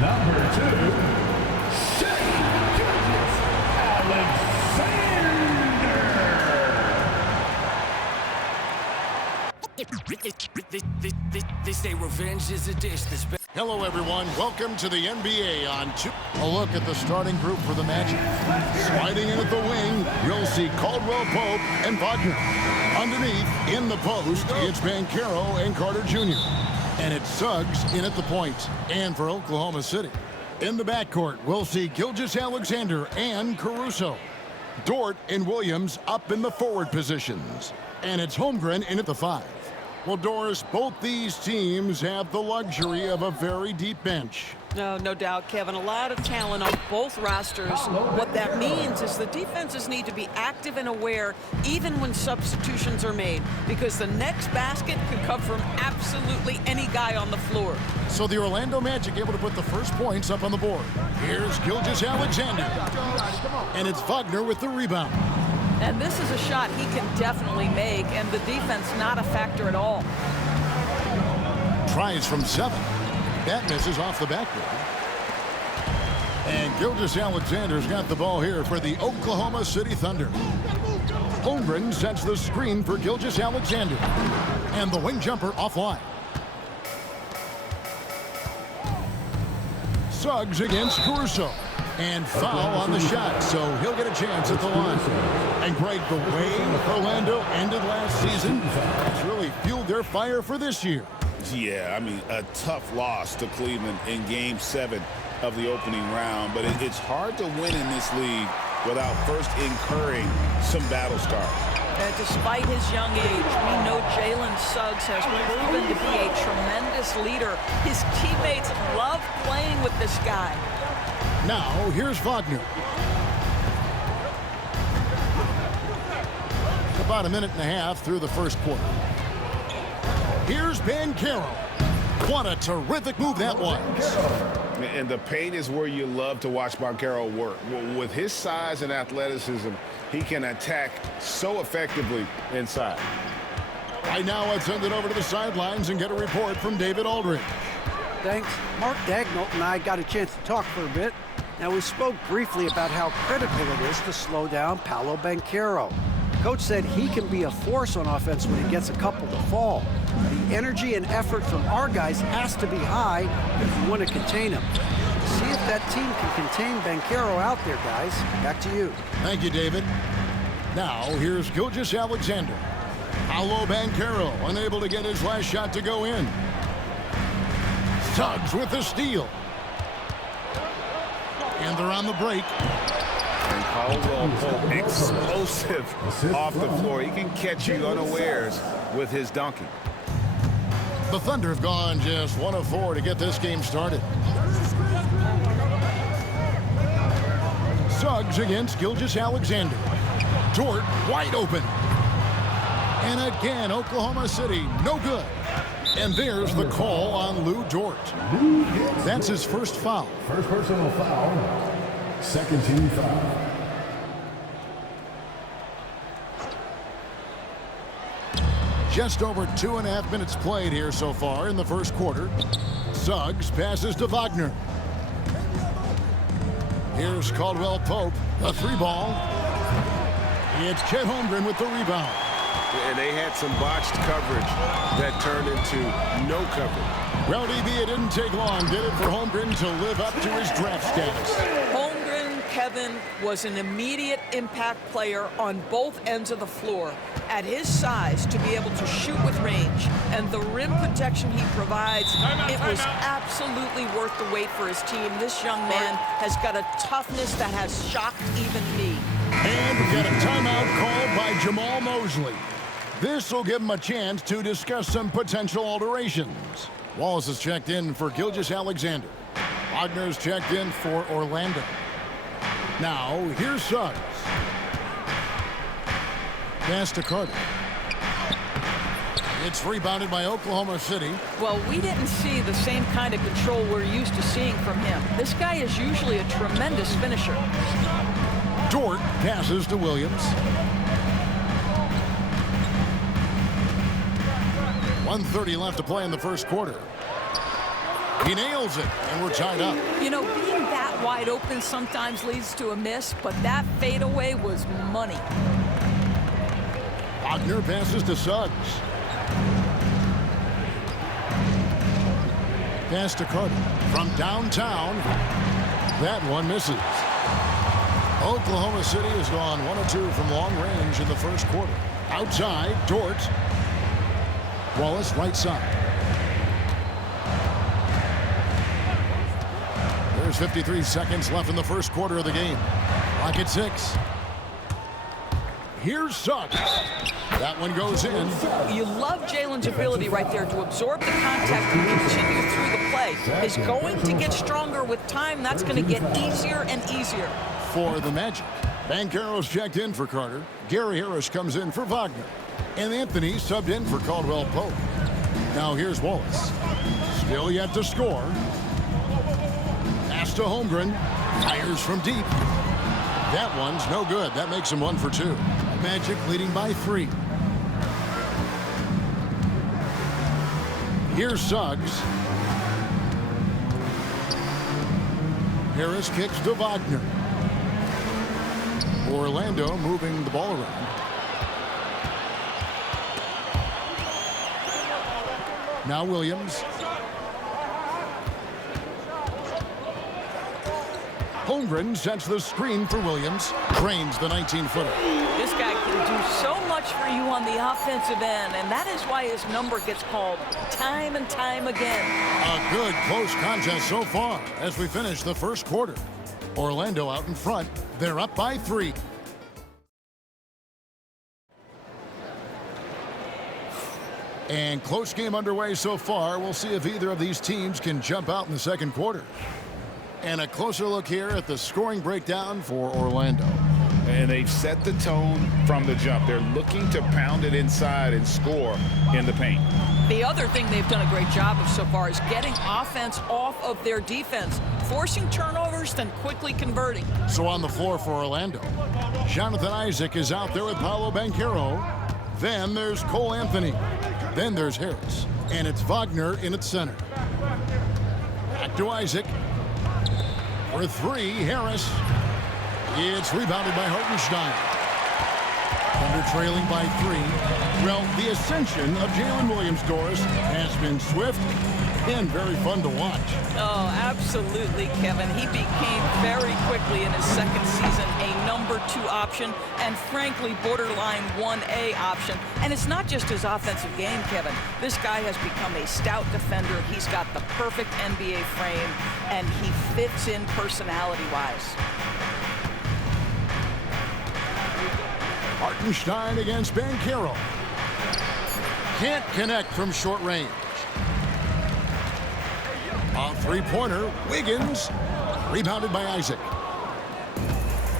Number 2, They say revenge is a dish that's better. Hello, everyone. Welcome to the NBA on 2. A look at the starting group for the Magic. Sliding in at the wing, you'll see Caldwell Pope and Wagner. Underneath, in the post, it's Banchero and Carter Jr. And it's Suggs in at the point. And for Oklahoma City. In the backcourt, we'll see Gilgeous-Alexander and Caruso. Dort and Williams up in the forward positions. And it's Holmgren in at the 5. Well, Doris, both these teams have the luxury of a very deep bench. No doubt, Kevin. A lot of talent on both rosters. What that means is the defenses need to be active and aware even when substitutions are made, because the next basket could come from absolutely any guy on the floor. So the Orlando Magic able to put the first points up on the board. Here's Gilgeous-Alexander. And it's Wagner with the rebound. And this is a shot he can definitely make, and the defense not a factor at all. Tries from 7. That misses off the backboard. And Gilgeous-Alexander's got the ball here for the Oklahoma City Thunder. Holmgren sets the screen for Gilgeous-Alexander. And the wing jumper offline. Suggs against Caruso. And foul on the shot, so he'll get a chance at the line. And Greg, the way Orlando ended last season has really fueled their fire for this year. Yeah, I mean, a tough loss to Cleveland in Game 7 of the opening round. But it's hard to win in this league without first incurring some battle scars. And despite his young age, we know Jalen Suggs has proven to be a tremendous leader. His teammates love playing with this guy. Now, here's Wagner. About a minute and a half through the first quarter. Here's Banchero. What a terrific move that was. And the paint is where you love to watch Banchero work. With his size and athleticism, he can attack so effectively inside. Right now, let's send it over to the sidelines and get a report from David Aldridge. Thanks. Mark Daigneault and I got a chance to talk for a bit. Now, we spoke briefly about how critical it is to slow down Paolo Banchero. Coach said he can be a force on offense when he gets a couple to fall. The energy and effort from our guys has to be high if you want to contain him. See if that team can contain Banchero out there, guys. Back to you. Thank you, David. Now, here's Gilgeous-Alexander. Paolo Banchero unable to get his last shot to go in. Suggs with the steal. And they're on the break. And Caldwell Pope explosive off the floor. He can catch you unawares with his dunking. The Thunder have gone just 1 of 4 to get this game started. Suggs against Gilgeous-Alexander. Dort wide open. And again, Oklahoma City, no good. And there's the call on Lou Dort. That's his first foul. First personal foul. Second team foul. Just over 2.5 minutes played here so far in the first quarter. Suggs passes to Wagner. Here's Caldwell Pope, a 3-ball. It's Chet Holmgren with the rebound. And they had some botched coverage that turned into no coverage. Well, DB, it didn't take long, did it, for Holmgren to live up to his draft status? Holmgren, Kevin, was an immediate impact player on both ends of the floor. At his size, to be able to shoot with range and the rim protection he provides, it was absolutely worth the wait for his team. This young man has got a toughness that has shocked even me. And we got a timeout called by Jamal Mosley. This will give him a chance to discuss some potential alterations. Wallace has checked in for Gilgeous-Alexander. Wagner's checked in for Orlando. Now, here's Suggs. Pass to Carter. It's rebounded by Oklahoma City. Well, we didn't see the same kind of control we're used to seeing from him. This guy is usually a tremendous finisher. Dort passes to Williams. 1:30 left to play in the first quarter. He nails it, and we're tied up. You know, being that wide open sometimes leads to a miss, but that fadeaway was money. Wagner passes to Suggs. Pass to Carter from downtown. That one misses. Oklahoma City has gone 1 of 2 from long range in the first quarter. Outside, Dort. Wallace right side. There's 53 seconds left in the first quarter of the game. Clock at 6. Here's Suggs. That one goes in. You love Jalen's ability right there to absorb the contact and continue through the play. Is going to get stronger with time. That's going to get easier and easier. For the Magic, Banchero's checked in for Carter. Gary Harris comes in for Wagner. And Anthony subbed in for Caldwell Pope. Now here's Wallace. Still yet to score. Pass to Holmgren. Fires from deep. That one's no good. That makes him 1 for 2. Magic leading by 3. Here's Suggs. Harris kicks to Wagner. Orlando moving the ball around. Now Williams. Holmgren sets the screen for Williams. Trains the 19-footer. This guy can do so much for you on the offensive end, and that is why his number gets called time and time again. A good close contest so far as we finish the first quarter. Orlando out in front. They're up by 3. And close game underway so far. We'll see if either of these teams can jump out in the second quarter. And a closer look here at the scoring breakdown for Orlando. And they've set the tone from the jump. They're looking to pound it inside and score in the paint. The other thing they've done a great job of so far is getting offense off of their defense, forcing turnovers, then quickly converting. So on the floor for Orlando, Jonathan Isaac is out there with Paolo Banchero. Then there's Cole Anthony. Then there's Harris. And it's Wagner in its center. Back to Isaac. For 3, Harris. It's rebounded by Hartenstein. Thunder trailing by 3. Well, the ascension of Jalen Williams-Doris has been swift and very fun to watch. Oh, absolutely, Kevin. He became very quickly in his second season a number 2 option and frankly borderline 1A option. And it's not just his offensive game, Kevin. This guy has become a stout defender. He's got the perfect NBA frame and he fits in personality-wise. Hartenstein against Banchero. Can't connect from short range. A 3-pointer, Wiggins, rebounded by Isaac.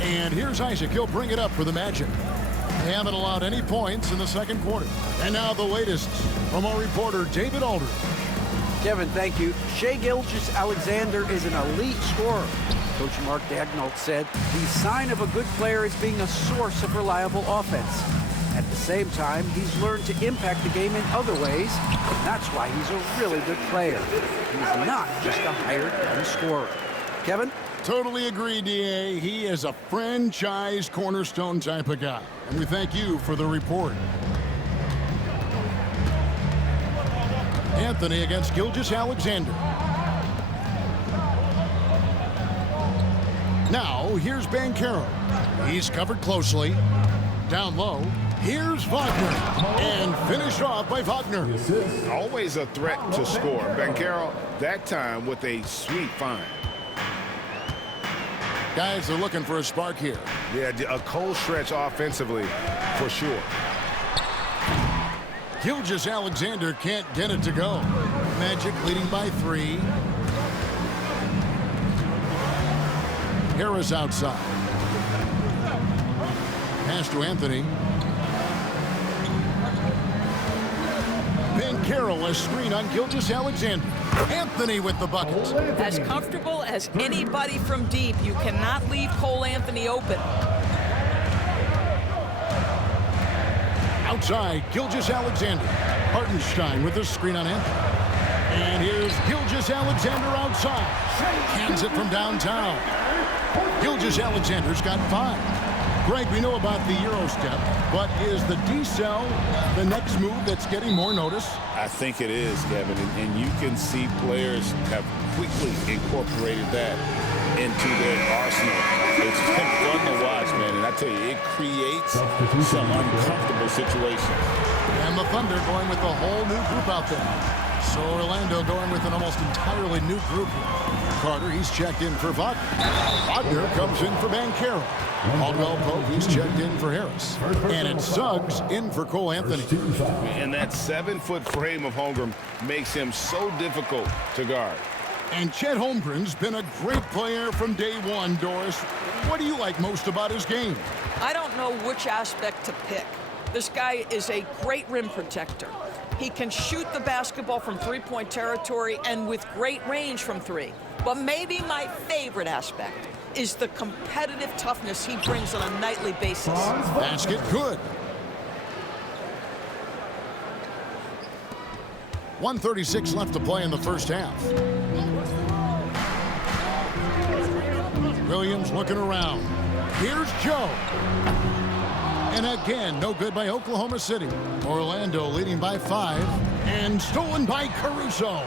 And here's Isaac. He'll bring it up for the Magic. They haven't allowed any points in the second quarter. And now the latest from our reporter, David Aldridge. Kevin, thank you. Shai Gilgeous-Alexander is an elite scorer. Coach Mark Daigneault said the sign of a good player is being a source of reliable offense. At the same time, he's learned to impact the game in other ways, and that's why he's a really good player. He's not just a hired gun scorer. Kevin? Totally agree, D.A. He is a franchise cornerstone type of guy. And we thank you for the report. Anthony against Gilgeous-Alexander. Now, here's Banchero. He's covered closely. Down low. Here's Wagner. And finished off by Wagner. Always a threat to score. Banchero, that time with a sweet find. Guys are looking for a spark here. Yeah, a cold stretch offensively, for sure. Gilgeous-Alexander can't get it to go. Magic leading by 3. Harris outside. Pass to Anthony. Banchero, a screen on Gilgeous-Alexander. Anthony with the bucket. As comfortable as anybody from deep, you cannot leave Cole Anthony open. Outside, Gilgeous-Alexander. Hartenstein with the screen on Anthony. And here's Gilgeous Alexander outside. Hands it from downtown. Gilgeous Alexander's got 5. Greg, we know about the Euro step, but is the decel the next move that's getting more notice? I think it is, Kevin, and you can see players have quickly incorporated that into their arsenal. It's been fun to watch, man, and I tell you, it creates some uncomfortable situations. And the Thunder going with a whole new group out there. So Orlando going with an almost entirely new group. Carter, he's checked in for Wagner. Wagner comes in for Banchero. Caldwell Pope, he's checked in for Harris. And it's Suggs in for Cole Anthony. And that 7-foot frame of Holmgren makes him so difficult to guard. And Chet Holmgren's been a great player from day one, Doris. What do you like most about his game? I don't know which aspect to pick. This guy is a great rim protector. He can shoot the basketball from three-point territory and with great range from 3. But maybe my favorite aspect is the competitive toughness he brings on a nightly basis. Basket good. 1:36 left to play in the first half. Williams looking around. Here's Joe. And again, no good by Oklahoma City. Orlando leading by 5 and stolen by Caruso.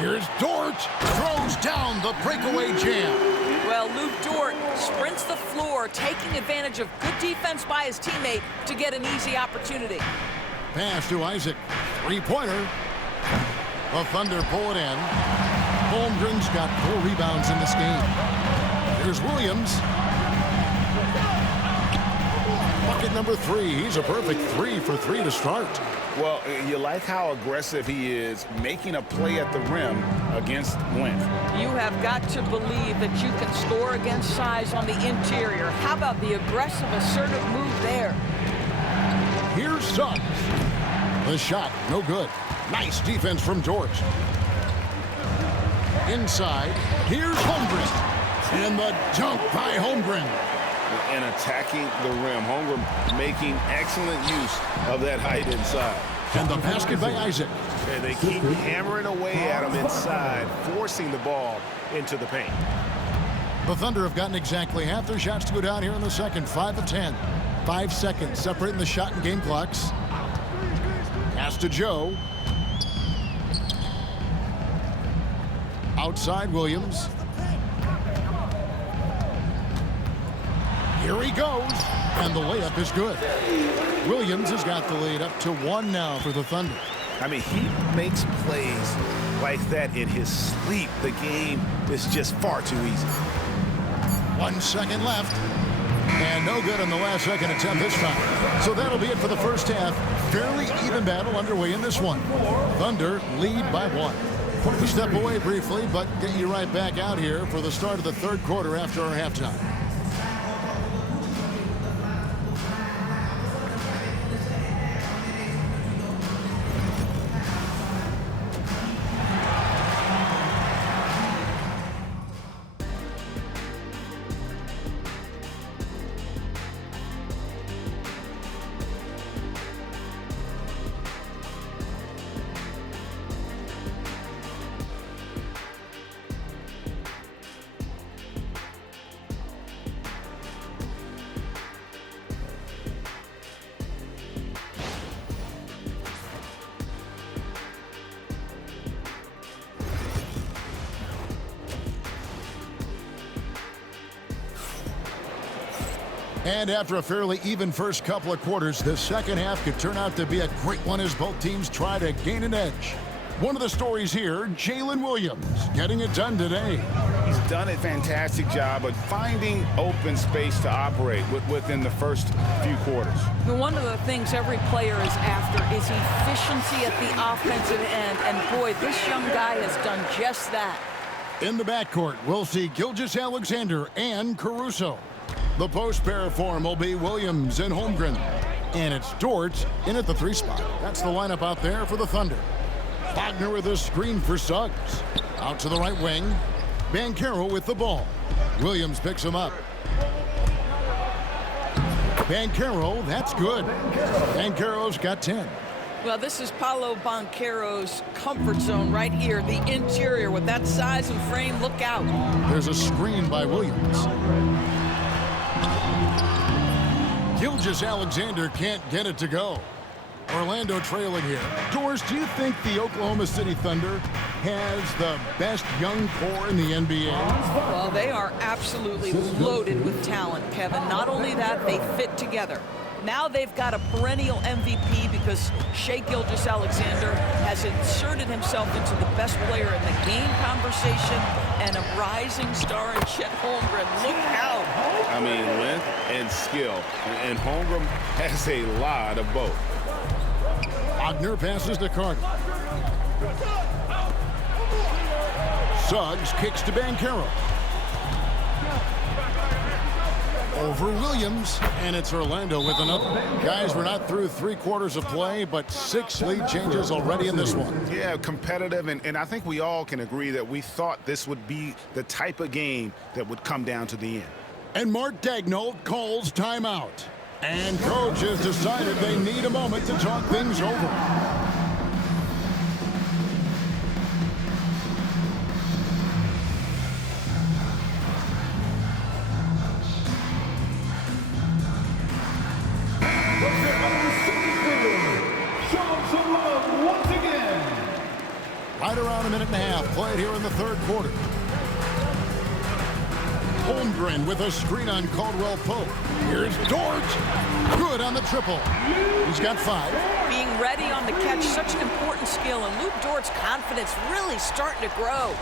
Here's Dort, throws down the breakaway jam. Well, Luke Dort sprints the floor, taking advantage of good defense by his teammate to get an easy opportunity. Pass to Isaac, 3-pointer. The Thunder pull it in. Holmgren's got 4 rebounds in this game. Here's Williams. Bucket number 3. He's a perfect 3 for 3 to start. Well, you like how aggressive he is, making a play at the rim against length. You have got to believe that you can score against size on the interior. How about the aggressive, assertive move there? Here's Suggs. The shot, no good. Nice defense from Dort. Inside, here's Holmgren. And the dunk by Holmgren. And attacking the rim. Holmgren making excellent use of that height inside. And the basket by Isaac. And they keep hammering away at him inside, forcing the ball into the paint. The Thunder have gotten exactly half their shots to go down here in the second. 5 of 10. 5 seconds separating the shot and game clocks. Pass to Joe. Outside Williams. Here he goes, and the layup is good. Williams has got the lead up to 1 now for the Thunder. I mean, he makes plays like that in his sleep. The game is just far too easy. 1 second left, and no good on the last second attempt this time. So that'll be it for the first half. Fairly even battle underway in this one. Thunder lead by 1. We'll step away briefly, but get you right back out here for the start of the third quarter after our halftime. And after a fairly even first couple of quarters, the second half could turn out to be a great one as both teams try to gain an edge. One of the stories here, Jalen Williams, getting it done today. He's done a fantastic job of finding open space to operate within the first few quarters. One of the things every player is after is efficiency at the offensive end. And boy, this young guy has done just that. In the backcourt, we'll see Gilgeous Alexander and Caruso. The post pair for him will be Williams and Holmgren. And it's Dort in at the 3 spot. That's the lineup out there for the Thunder. Wagner with a screen for Suggs. Out to the right wing. Banchero with the ball. Williams picks him up. Banchero, that's good. Banchero's got 10. Well, this is Paolo Banchero's comfort zone right here, the interior. With that size and frame, look out. There's a screen by Williams. Gilgeous-Alexander can't get it to go. Orlando trailing here. Doris, do you think the Oklahoma City Thunder has the best young core in the NBA? Well, they are absolutely loaded with talent, Kevin. Not only that, they fit together. Now they've got a perennial MVP because Shai Gilgeous-Alexander has inserted himself into the best player in the game conversation and a rising star in Chet Holmgren. Look out. I mean, length and skill. And Holmgren has a lot of both. Wagner passes to Carter. Suggs kicks to Banchero. Over Williams, and it's Orlando with another. Guys, we're not through 3/4 of play, but 6 lead changes already in this one. Yeah, competitive, and I think we all can agree that we thought this would be the type of game that would come down to the end. And Mark Daigneault calls timeout. And coach has decided they need a moment to talk things over. Right around a minute and a half played here in the 3rd quarter. Holmgren with a screen on Caldwell Pope. Here's Dort. Good on the triple. He's got 5. Being ready on the catch, such an important skill, and Luke Dort's confidence really starting to grow.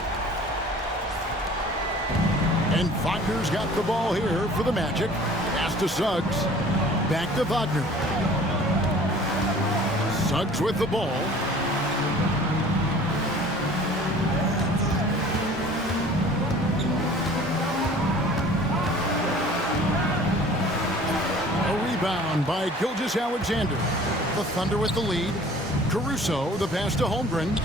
And Wagner's got the ball here for the Magic. Pass to Suggs. Back to Wagner. Suggs with the ball. Rebound by Gilgeous-Alexander. The Thunder with the lead. Caruso, the pass to Holmgren.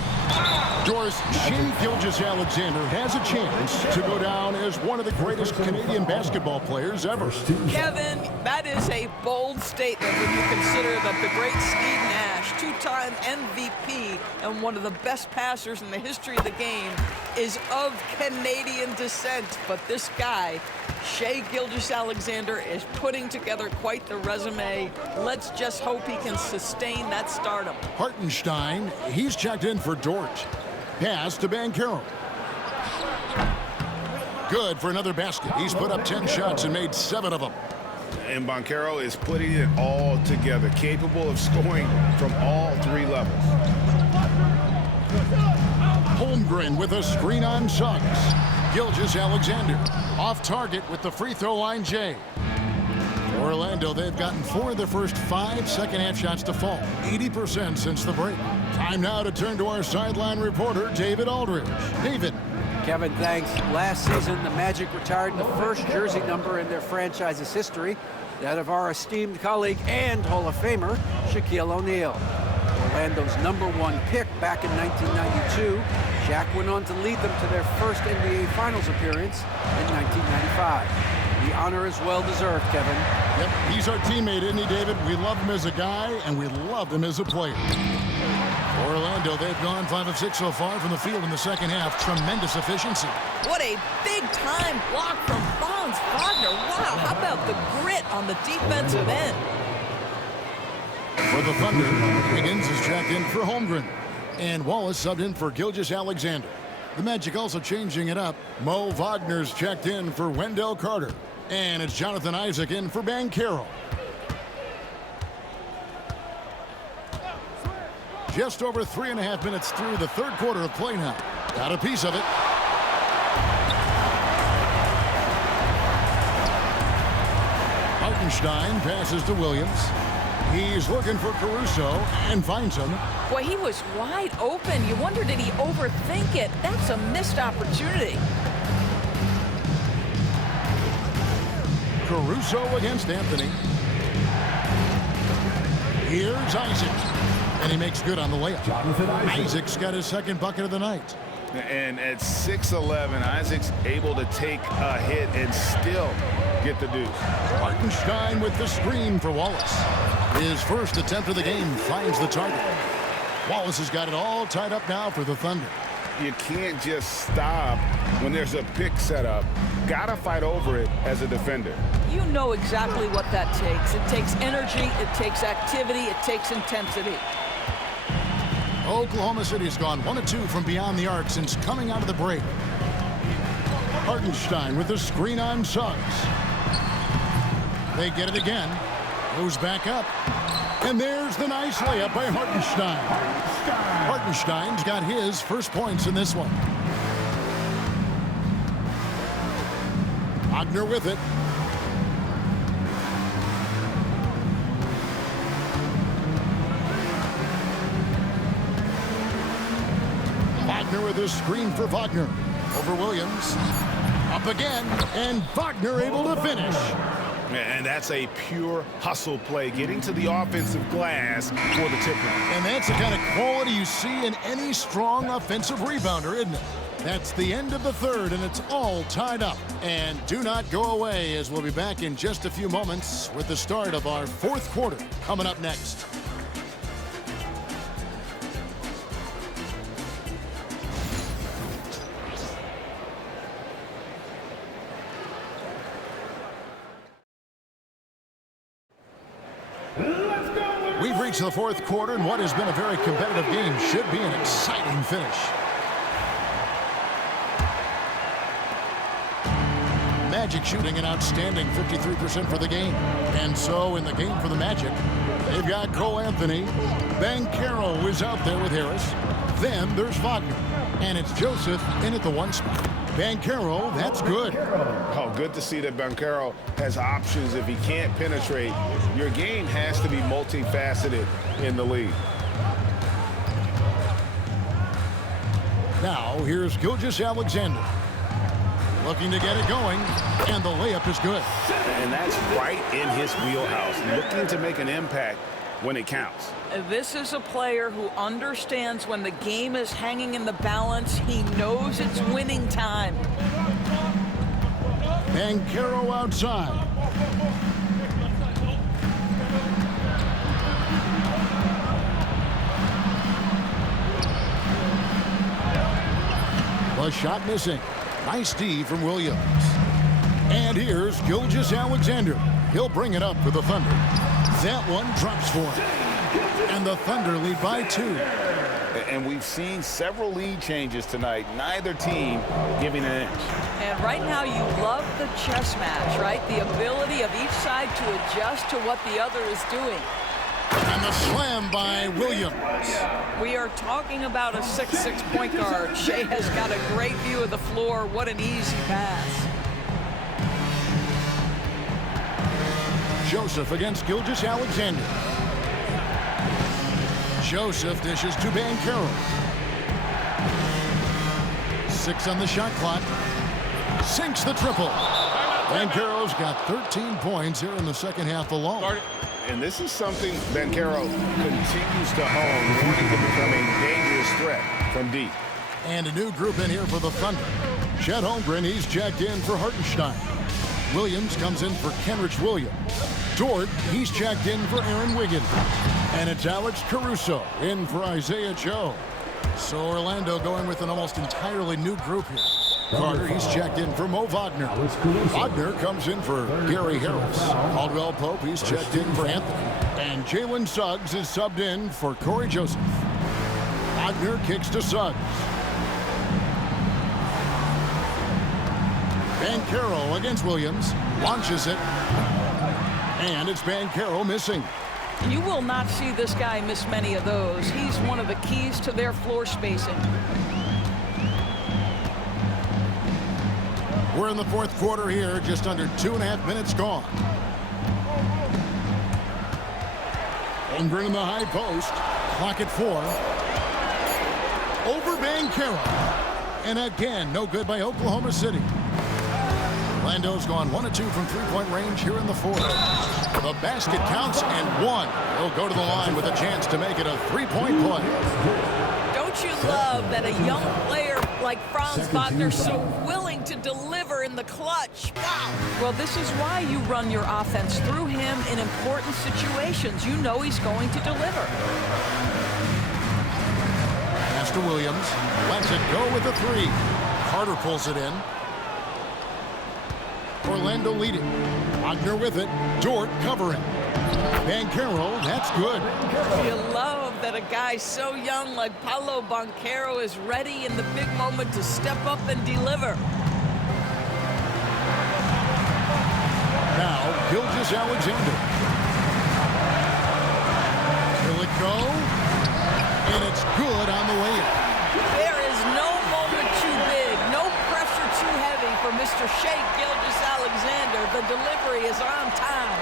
Doris, Shai Gilgeous-Alexander has a chance to go down as one of the greatest Canadian basketball players ever. Kevin, that is a bold statement when you consider that the great Steve Nash, 2-time MVP and one of the best passers in the history of the game, is of Canadian descent. But this guy, Shai Gilgeous-Alexander, is putting together quite the resume. Let's just hope he can sustain that stardom. Hartenstein, he's checked in for Dort. Pass to Banchero. Good for another basket. He's put up 10 shots and made 7 of them. And Banchero is putting it all together, capable of scoring from all 3 levels. Holmgren with a screen on Suggs. Gilgeous-Alexander off target with the free throw line J. Orlando, they've gotten 4 of their first 5 second-half shots to fall. 80% since the break. Time now to turn to our sideline reporter, David Aldridge. David. Kevin, thanks. Last season, the Magic retired the first jersey number in their franchise's history, that of our esteemed colleague and Hall of Famer, Shaquille O'Neal. Orlando's #1 pick back in 1992, Shaq went on to lead them to their first NBA Finals appearance in 1995. The honor is well-deserved, Kevin. Yep, he's our teammate, isn't he, David? We love him as a guy, and we love him as a player. Orlando, they've gone 5 of 6 so far from the field in the second half. Tremendous efficiency. What a big-time block from Franz Wagner. Wow, how about the grit on the defensive end? For the Thunder, Higgins is checked in for Holmgren. And Wallace subbed in for Gilgeous-Alexander. The Magic also changing it up. Mo Wagner's checked in for Wendell Carter. And it's Jonathan Isaac in for Banchero. Just over 3.5 minutes through the 3rd quarter of play now. Got a piece of it. Hartenstein passes to Williams. He's looking for Caruso and finds him. Boy, he was wide open. You wonder, did he overthink it? That's a missed opportunity. Caruso against Anthony. Here's Isaac. And he makes good on the layup. Isaac's got his 2nd bucket of the night. And at 6'11", Isaac's able to take a hit and still get the deuce. Hartenstein with the screen for Wallace. His first attempt of the game finds the target. Wallace has got it all tied up now for the Thunder. You can't just stop when there's a pick set up. Gotta fight over it as a defender. You know exactly what that takes. It takes energy, it takes activity, it takes intensity. Oklahoma City has gone 1 of 2 from beyond the arc since coming out of the break. Hartenstein with the screen on Suggs. They get it again. Goes back up. And there's the nice layup by Hartenstein. Hartenstein's got his first points in this one. Wagner with it. Wagner with his screen for Wagner. Over Williams. Up again. And Wagner able to finish. And that's a pure hustle play, getting to the offensive glass for the tip. And that's the kind of quality you see in any strong offensive rebounder, isn't it? That's the end of the third, and it's all tied up. And do not go away, as we'll be back in just a few moments with the start of our fourth quarter coming up next. We've reached the fourth quarter, and what has been a very competitive game should be an exciting finish. Magic shooting an outstanding 53% for the game. And so in the game for the Magic, they've got Cole Anthony. Banchero is out there with Harris. Then there's Wagner. And it's Joseph in at the 1 spot. Banchero, that's good. Oh, good to see that Banchero has options if he can't penetrate. Your game has to be multifaceted in the league. Now, here's Gilgeous-Alexander. Looking to get it going, and the layup is good. And that's right in his wheelhouse, looking to make an impact when it counts. This is a player who understands when the game is hanging in the balance. He knows it's winning time. Banchero outside. The shot missing. Nice D from Williams. And here's Gilgeous-Alexander. He'll bring it up for the Thunder. That one drops for him. And the Thunder lead by 2. And we've seen several lead changes tonight. Neither team giving an inch. And right now you love the chess match, right? The ability of each side to adjust to what the other is doing. And the slam by Williams. We are talking about a 6'6" point guard. Shea has got a great view of the floor. What an easy pass. Joseph against Gilgeous-Alexander. Joseph dishes to Banchero. 6 on the shot clock. Sinks the triple. Banchero's got 13 points here in the second half alone. And this is something Banchero continues to hone, wanting to become a dangerous threat from deep. And a new group in here for the Thunder. Chet Holmgren, he's checked in for Hartenstein. Williams comes in for Kenrich Williams. Dort, he's checked in for Aaron Wiggins. And it's Alex Caruso in for Isaiah Joe. So Orlando going with an almost entirely new group here. Carter, he's checked in for Mo Wagner. Wagner comes in for Gary Harris. Caldwell Pope, he's checked in for Anthony. And Jalen Suggs is subbed in for Corey Joseph. Wagner kicks to Suggs. Banchero against Williams. Launches it. And it's Banchero missing. You will not see this guy miss many of those. He's one of the keys to their floor spacing. We're in the fourth quarter here, just under 2.5 minutes gone. Holmgren in the high post. Clock at 4. Over Banchero. And again, no good by Oklahoma City. Orlando's gone 1 of 2 from three-point range here in the fourth. The basket counts and 1. He'll go to the line with a chance to make it a three-point play. Don't you love that a young player like Franz Wagner so willing to deliver in in the clutch. Wow. Well, this is why you run your offense through him in important situations. You know he's going to deliver. Pass to Williams. Lets it go with a three. Carter pulls it in. Orlando leading. Wagner with it. Dort covering. Banchero, that's good. You love that a guy so young like Paolo Banchero is ready in the big moment to step up and deliver. Now, Gilgeous-Alexander. Will it go? And it's good on the way in. There is no moment too big, no pressure too heavy for Mr. Shea Gilgeous-Alexander. The delivery is on time.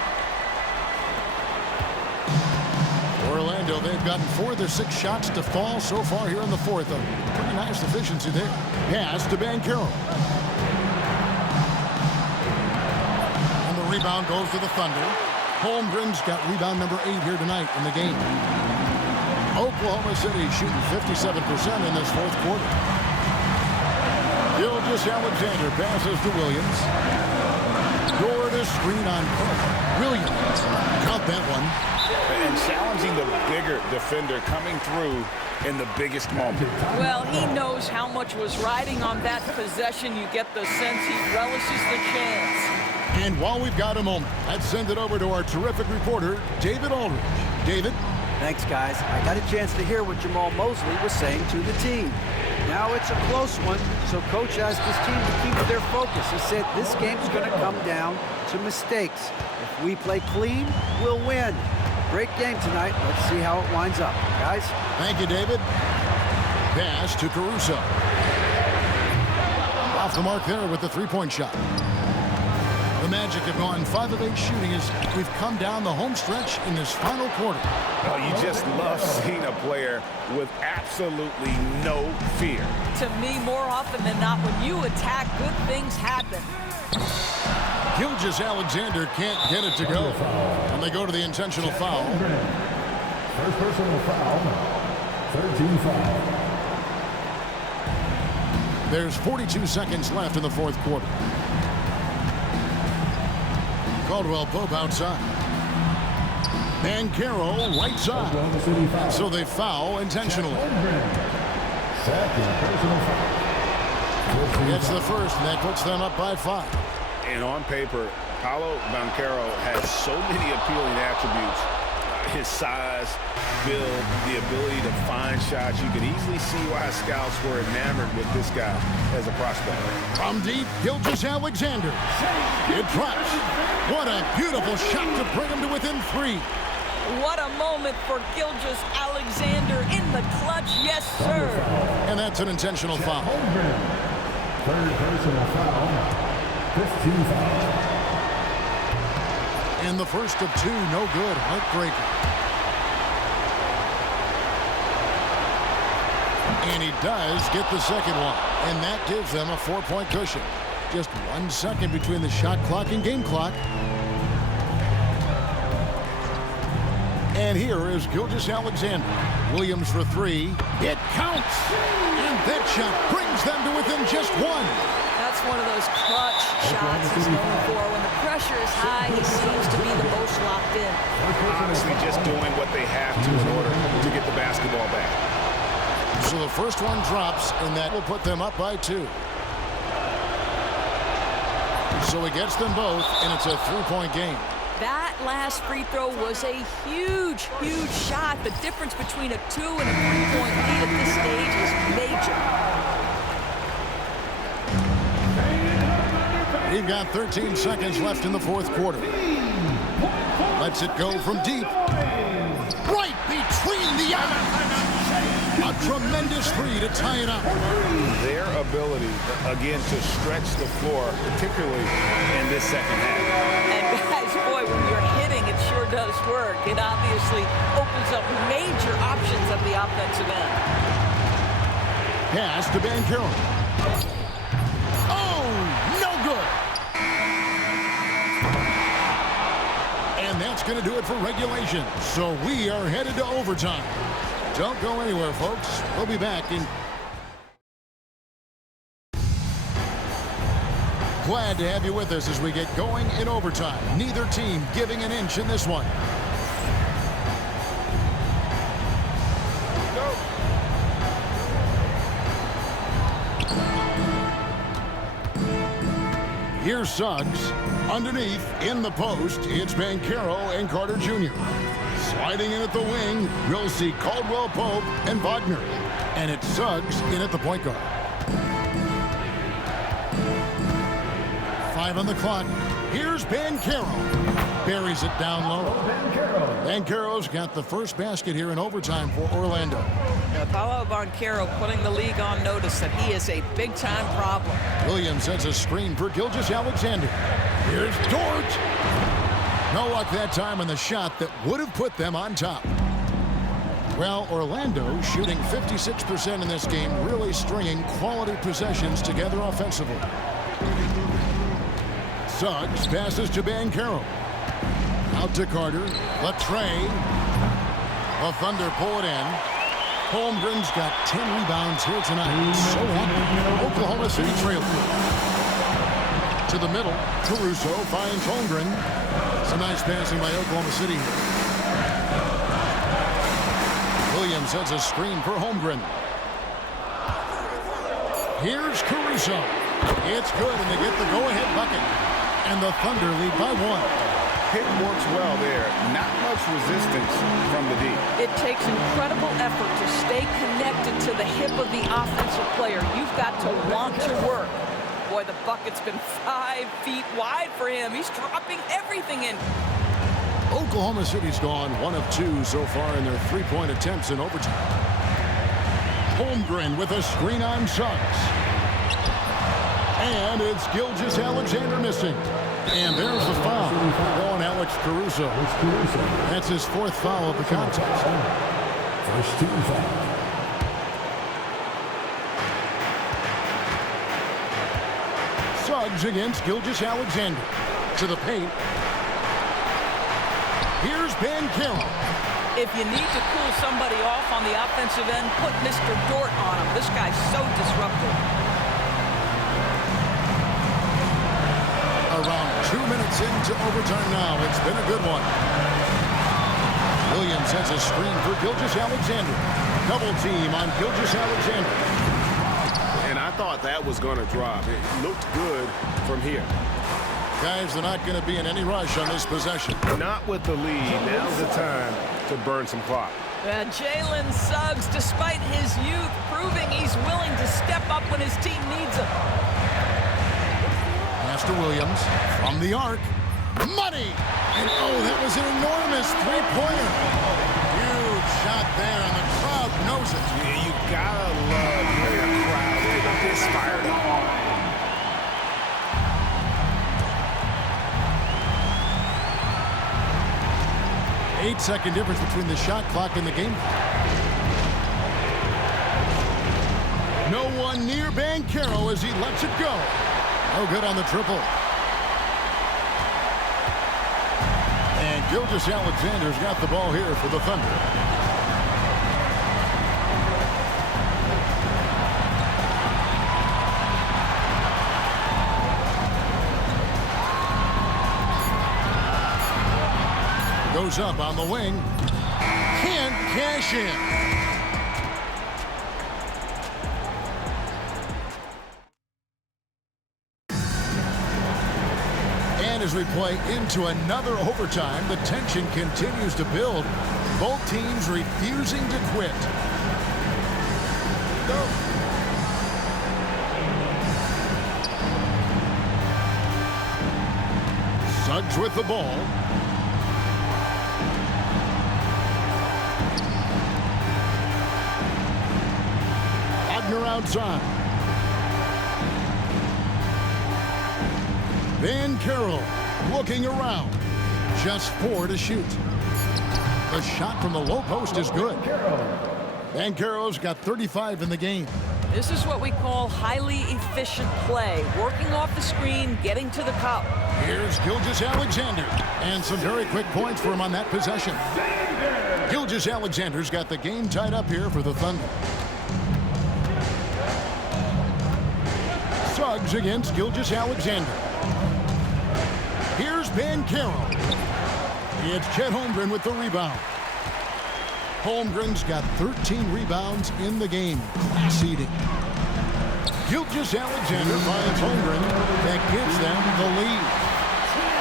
Orlando, they've gotten 4 of their 6 shots to fall so far here in the fourth. A pretty nice efficiency there. Pass to Banchero. And the rebound goes to the Thunder. Holmgren's got rebound number 8 here tonight in the game. Oklahoma City shooting 57% in this fourth quarter. Gilgeous-Alexander passes to Williams. Door to screen on Cook. Williams. Count that one. And challenging the bigger defender coming through in the biggest moment. Well, he knows how much was riding on that possession. You get the sense he relishes the chance. And while we've got a moment, let's send it over to our terrific reporter, David Aldridge. David? Thanks, guys. I got a chance to hear what Jamal Mosley was saying to the team. Now it's a close one, so Coach asked his team to keep their focus. He said this game's going to come down to mistakes. If we play clean, we'll win. Great game tonight. Let's see how it winds up, guys. Thank you, David. Pass to Caruso. Off the mark there with the three-point shot. The Magic have gone 5 of 8 shooting as we've come down the home stretch in this final quarter. Oh, you just love seeing a player with absolutely no fear. To me, more often than not, when you attack, good things happen. Gilgeous-Alexander can't get it to go. And they go to the intentional foul. First personal foul. 13 foul. There's 42 seconds left in the fourth quarter. Caldwell Pope outside. Banchero right side. So they foul intentionally. Second personal foul. Gets the first, and that puts them up by 5. And on paper, Paolo Banchero has so many appealing attributes. His size, build, the ability to find shots. You can easily see why scouts were enamored with this guy as a prospect. From deep, Gilgeous-Alexander. It drops. What a beautiful shot to bring him to within 3. What a moment for Gilgeous-Alexander in the clutch. Yes, sir. And that's an intentional foul. Third personal foul. 15 foul. And the first of 2, no good. Heartbreaker. And he does get the second one. And that gives them a 4-point cushion. Just 1 second between the shot clock and game clock. And here is Gilgeous-Alexander. Williams for 3. It counts. And that shot brings them to within just 1. That's one of those clutch shots he's known for. When the pressure is high, he seems to be the most locked in. Honestly, just doing what they have to in order to get the basketball back. So the first one drops, and that will put them up by 2. So he gets them both, and it's a 3-point game. That last free throw was a huge, huge shot. The difference between a 2 and a 3-point lead at this stage is major. We've got 13 seconds left in the fourth quarter. Lets it go from deep. Right between the eyes. A tremendous 3 to tie it up. Their ability, again, to stretch the floor, particularly in this second half. And guys, boy, when you're hitting, it sure does work. It obviously opens up major options at the offensive end. Pass to Banchero. Oh, no good. And that's going to do it for regulation. So we are headed to overtime. Don't go anywhere, folks. We'll be back in... Glad to have you with us as we get going in overtime. Neither team giving an inch in this one. Here's Suggs. Underneath, in the post, it's Banchero and Carter Jr. Sliding in at the wing, we'll see Caldwell Pope and Wagner. And it's Suggs in at the point guard. 5 on the clock. Here's Banchero. Buries it down low. Banchero's got the first basket here in overtime for Orlando. Paolo Banchero putting the league on notice that he is a big-time problem. Williams sets a screen for Gilgeous-Alexander. Here's Dort. No luck that time on the shot that would have put them on top. Well, Orlando shooting 56% in this game, really stringing quality possessions together offensively. Suggs passes to Banchero. Out to Carter. Latre. The Thunder pull it in. Holmgren's got 10 rebounds here tonight. So happy. Oklahoma City trailing. To the middle. Caruso finds Holmgren. Some nice passing by Oklahoma City. Williams sets a screen for Holmgren. Here's Caruso. It's good, and they get the go-ahead bucket. And the Thunder lead by 1. Hit works well there. Not much resistance from the deep. It takes incredible effort to stay connected to the hip of the offensive player. You've got to want to work. Boy, the bucket's been 5 feet wide for him. He's dropping everything in. Oklahoma City's gone 1 of 2 so far in their three-point attempts in overtime. Holmgren with a screen on Suggs. And it's Gilgeous-Alexander missing. And there's the foul on Alex Caruso. That's his 4th foul of the contest. First team foul. Suggs against Gilgeous-Alexander. To the paint. Here's Banchero. If you need to cool somebody off on the offensive end, put Mr. Dort on him. This guy's so disruptive. Around 2 minutes into overtime now. It's been a good one. Williams has a screen for Gilgeous-Alexander. Double team on Gilgeous-Alexander. And I thought that was going to drop. It looked good from here. Guys, they're not going to be in any rush on this possession. Not with the lead. Now's the time to burn some clock. Jalen Suggs, despite his youth, proving he's willing to step up when his team needs him. To Williams from the arc. Money! And oh, that was an enormous three-pointer. Huge shot there, and the crowd knows it. Yeah, you gotta love when a crowd get this fired up. 8-second difference between the shot clock and the game. No one near Banchero as he lets it go. No good on the triple. And Gilgeous-Alexander's got the ball here for the Thunder. Goes up on the wing. Can't cash in. As we play into another overtime, the tension continues to build. Both teams refusing to quit. Go. Suggs with the ball. Wagner outside. Banchero looking around. Just 4 to shoot. The shot from the low post is good. Banchero's got 35 in the game. This is what we call highly efficient play. Working off the screen, getting to the cup. Here's Gilgeous-Alexander. And some very quick points for him on that possession. Gilgeous-Alexander's got the game tied up here for the Thunder. Suggs against Gilgeous-Alexander. Here's Banchero. It's Chet Holmgren with the rebound. Holmgren's got 13 rebounds in the game. Class eating. Gilgeous-Alexander finds Holmgren. That gives them the lead.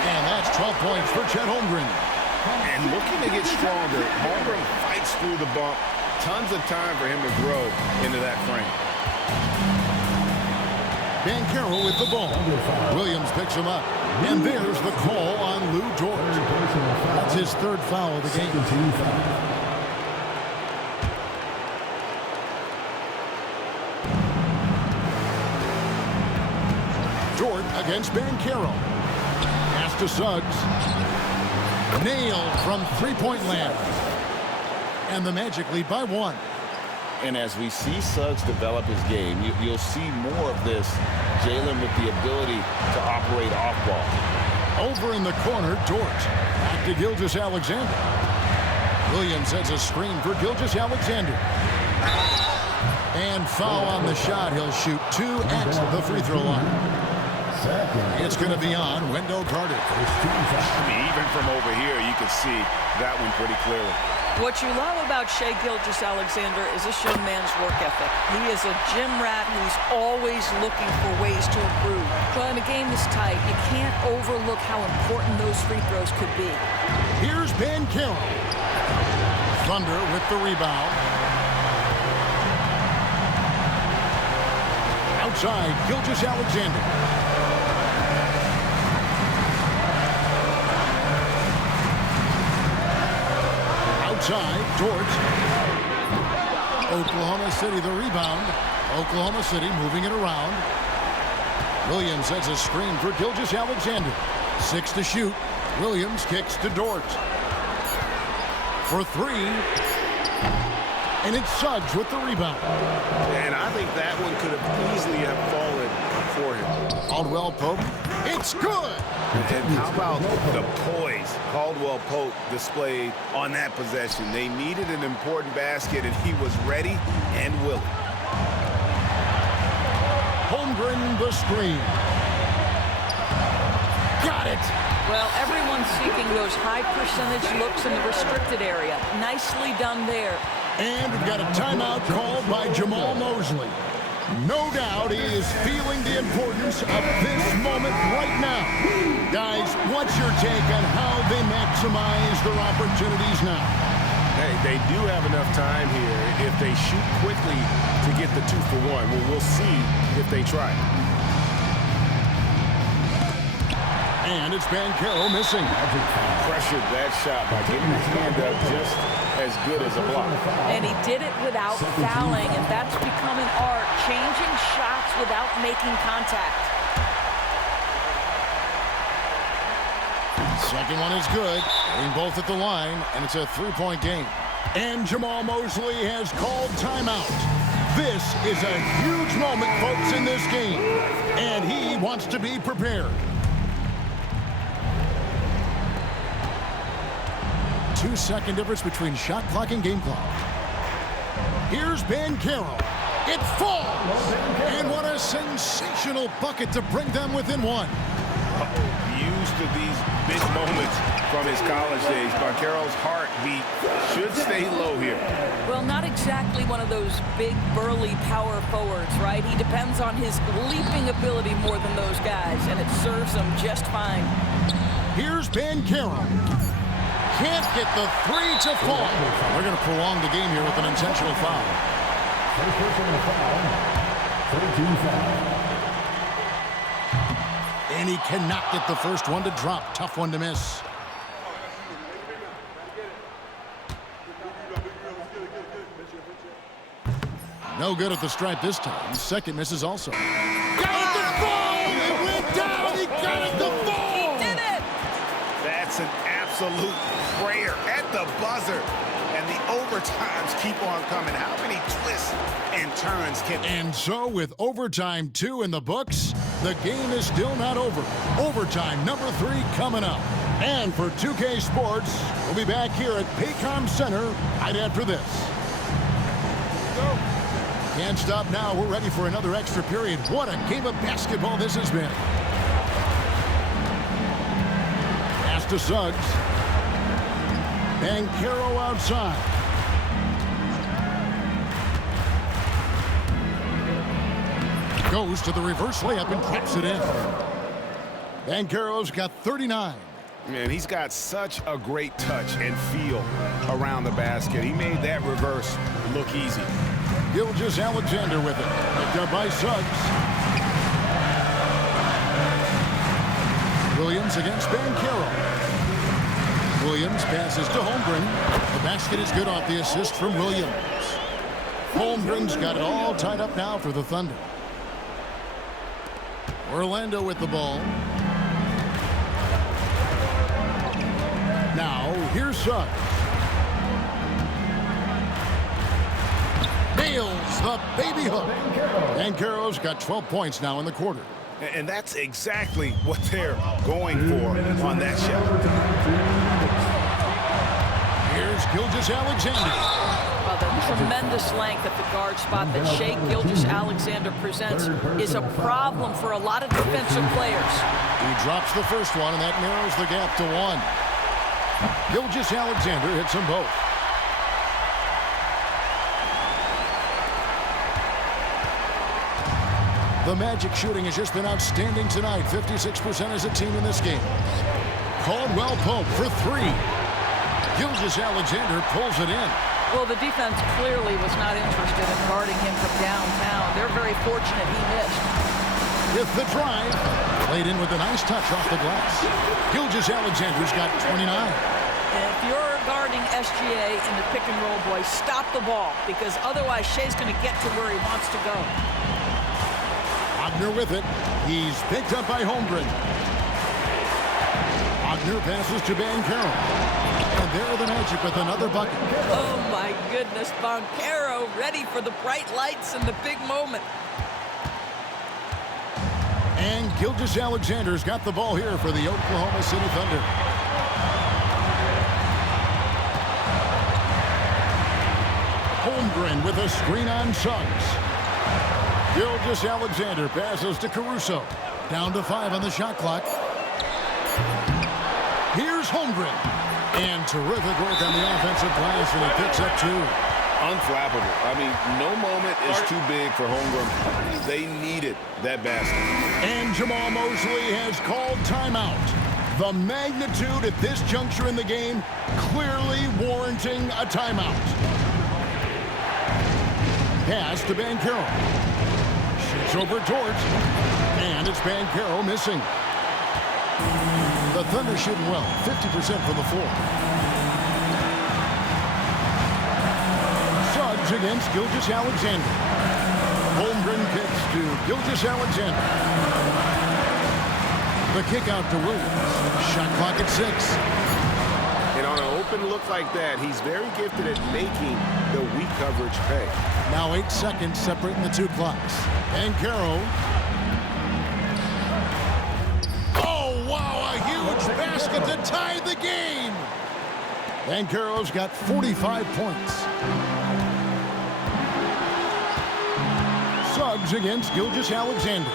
And that's 12 points for Chet Holmgren. And looking to get stronger, Holmgren fights through the bump. Tons of time for him to grow into that frame. Banchero with the ball. Williams picks him up. And there's the call on Lou Dort. That's his third foul of the game. Dort against Banchero. Pass to Suggs. Nailed from three-point land. And the Magic lead by 1. And as we see Suggs develop his game, you'll see more of this. Jalen with the ability to operate off ball. Over in the corner, Dort. Back to Gilgeous-Alexander. Williams sets a screen for Gilgeous-Alexander. And foul on the shot. He'll shoot 2 at the free throw line. It's going to be on Wendell Carter. I mean, even from over here, you can see that one pretty clearly. What you love about Shai Gilgeous-Alexander is this young man's work ethic. He is a gym rat who's always looking for ways to improve. But in a game this tight, you can't overlook how important those free throws could be. Here's Banchero. Thunder with the rebound. Outside, Gilgeous-Alexander. Outside, Dort. Oklahoma City the rebound. Oklahoma City moving it around. Williams sets a screen for Gilgeous-Alexander. 6 to shoot. Williams kicks to Dort. For 3. And it's Suggs with the rebound. And I think that one could have easily have fallen for him. Caldwell Pope. It's good. And how about the poise Caldwell Pope displayed on that possession? They needed an important basket, and he was ready and willing. Holmgren the screen. Got it. Well, everyone's seeking those high percentage looks in the restricted area. Nicely done there. And we've got a timeout called by Jamal Mosley. No doubt he is feeling the importance of this moment right now. Guys, what's your take on how they maximize their opportunities now? Hey, they do have enough time here if they shoot quickly to get the 2-for-1. Well, we'll see if they try. And it's Banchero missing. Pressured that shot by getting his hand up just as good as a block. And he did it without fouling, and that's become an art, changing shots without making contact. Second one is good. Getting both at the line, and it's a three-point game. And Jamal Mosley has called timeout. This is a huge moment, folks, in this game. And he wants to be prepared. 2-second difference between shot clock and game clock. Here's Banchero. It falls! And what a sensational bucket to bring them within 1. Used to these big moments from his college days. Banchero's heartbeat should stay low here. Well, not exactly one of those big, burly power forwards, right? He depends on his leaping ability more than those guys, and it serves him just fine. Here's Banchero. Can't get the 3 to fall. They're going to prolong the game here with an intentional foul. First personal foul. 13 foul. And he cannot get the first one to drop. Tough one to miss. No good at the stripe this time. Second misses also. Got it to fall! It went down! He got it to fall! He did it! That's an absolute prayer at the buzzer. And the overtimes keep on coming. How many twists and turns can... And so with overtime 2 in the books, the game is still not over. Overtime number 3 coming up. And for 2K Sports, we'll be back here at Paycom Center right after this. Can't stop now. We're ready for another extra period. What a game of basketball this has been. Pass to Suggs. Banchero outside. Goes to the reverse layup and drops it in. Banchero's got 39. Man, he's got such a great touch and feel around the basket. He made that reverse look easy. Gilgeous-Alexander with it. Picked up by Suggs. Williams against Banchero. Williams passes to Holmgren. The basket is good off the assist from Williams. Holmgren's got it all tied up now for the Thunder. Orlando with the ball. Now, here's Suggs. Nails the baby hook. Banchero's got 12 points now in the quarter. And that's exactly what they're going for on that shot. Here's Gilgeous-Alexander. Well, the tremendous length at the guard spot that Shai Gilgeous-Alexander presents is a problem for a lot of defensive players. He drops the first one, and that narrows the gap to 1. Gilgeous-Alexander hits them both. The Magic shooting has just been outstanding tonight. 56% as a team in this game. Caldwell Pope for 3. Gilgeous-Alexander pulls it in. Well, the defense clearly was not interested in guarding him from downtown. They're very fortunate he missed. With the drive, played in with a nice touch off the glass. Gilgeous-Alexander's got 29. And if you're guarding SGA in the pick and roll, boys, stop the ball, because otherwise Shai's going to get to where he wants to go. Wagner with it. He's picked up by Holmgren. Wagner passes to Banchero. And there are the Magic with another bucket. Oh, my goodness. Banchero ready for the bright lights and the big moment. And Gilgeous-Alexander's got the ball here for the Oklahoma City Thunder. Holmgren with a screen on Suggs. Gilgeous-Alexander passes to Caruso. Down to 5 on the shot clock. Here's Holmgren. And terrific work on the offensive glass, and he picks up 2. Unflappable. I mean, no moment is too big for Holmgren. They needed that basket. And Jamal Mosley has called timeout. The magnitude at this juncture in the game clearly warranting a timeout. Pass to Banchero. Shoots over towards, and it's Banchero missing. The Thunder shooting well, 50% from the floor. Suggs against Gilgeous-Alexander. Holmgren kicks to Gilgeous-Alexander. The kick out to Williams. Shot clock at 6. And on an open look like that, he's very gifted at making the weak coverage pay. Now 8 seconds separating the 2 clocks. Banchero. Oh, wow, a huge basket to tie the game. Banchero's got 45 points. Suggs against Gilgeous-Alexander.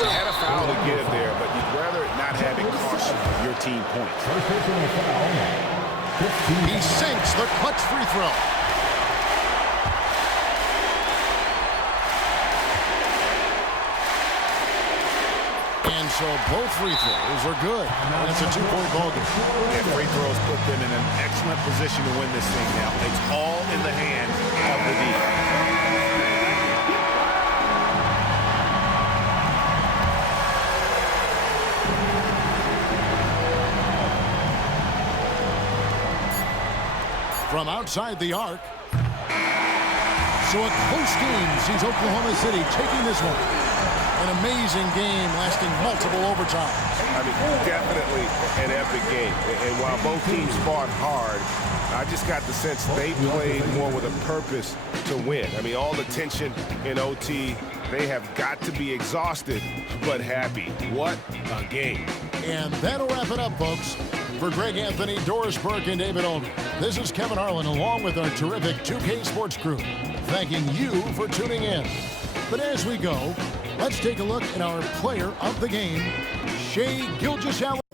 They had a foul to give there, but you'd rather not have it cost your team points. He sinks the clutch free throw. And so both free throws are good. That's a 2-point ball game. Yeah, free throws put them in an excellent position to win this thing now. It's all in the hands of the defense. From outside the arc. So a close game sees Oklahoma City taking this one. An amazing game lasting multiple overtimes. I mean, definitely an epic game. And while both teams fought hard, I just got the sense they played more with a purpose to win. I mean, all the tension in OT, they have got to be exhausted, but happy. What a game. And that'll wrap it up, folks. For Greg Anthony, Doris Burke, and David Olney, this is Kevin Harlan along with our terrific 2K Sports crew, thanking you for tuning in. But as we go, let's take a look at our player of the game, Shai Gilgeous-Alexander.